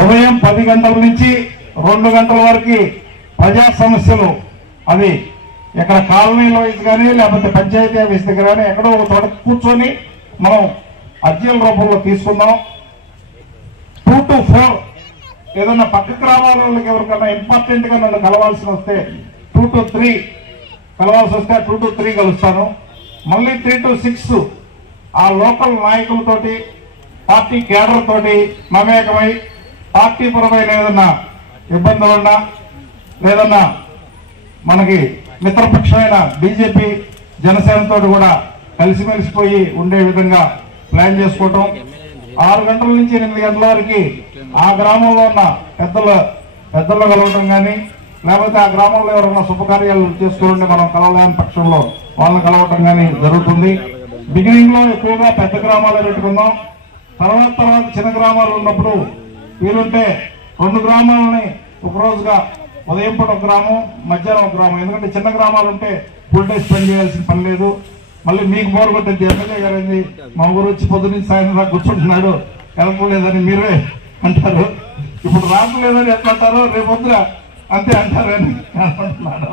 ఉదయం 10 గంటల నుంచి 2 గంటల వరకు ప్రజా సమస్యలు అవి ఇక్కడ కాలనీలో కానీ లేకపోతే పంచాయతీ ఆఫీస్ దగ్గర కానీ ఎక్కడో ఒక చోట కూర్చొని మనం అర్జీల రూపంలో తీసుకుందాం. 2 to 4 ఏదన్నా పక్క గ్రామాల వాళ్ళకి ఎవరికన్నా ఇంపార్టెంట్ గా నన్ను కలవాల్సి వస్తే 2 to 3 కలవాల్సి వస్తే 2 to 3 కలుస్తాను. మళ్ళీ 3 to 6 ఆ లోకల్ నాయకులతోటి పార్టీ కేడర్ తోటి మమేకమై పార్టీ పరమైన ఏదన్నా ఇబ్బందులు ఉన్నా లేదన్నా మనకి మిత్రపక్షమైన బీజేపీ జనసేనతో కూడా కలిసిమెలిసిపోయి ఉండే విధంగా ప్లాన్ చేసుకోవటం. 6 గంటల నుంచి 8 గంటల వరకు ఆ గ్రామంలో ఉన్న పెద్దలు కలవటం కానీ లేకపోతే ఆ గ్రామంలో ఎవరైనా శుభకార్యాలు చేసుకుంటే మనం కలవలేని పక్షంలో వాళ్ళని కలవటం కానీ జరుగుతుంది. బిగినింగ్ లో ఎక్కువగా పెద్ద గ్రామాలు పెట్టుకుందాం. తర్వాత చిన్న గ్రామాలు ఉన్నప్పుడు వీలుంటే 2 గ్రామాలని ఒక రోజుగా ఉదయం పూట ఒక గ్రామం, మధ్యాహ్నం ఒక గ్రామం. ఎందుకంటే చిన్న గ్రామాలు ఉంటే ఫుల్ డే స్పెండ్ చేయాల్సిన పని లేదు. మళ్ళీ మీకు బోర్ కొట్టేది ఎమ్మెల్యే గారింది మా ఊరు వచ్చి పొద్దున్నీ సాయంత్రం దాకా కూర్చుంటున్నాడు కలపలేదని మీరే అంటారు. ఇప్పుడు రావట్లేదని ఎట్లా అంటారో రేపొద్దున అంతే అంటారని అనుకుంటున్నాడు.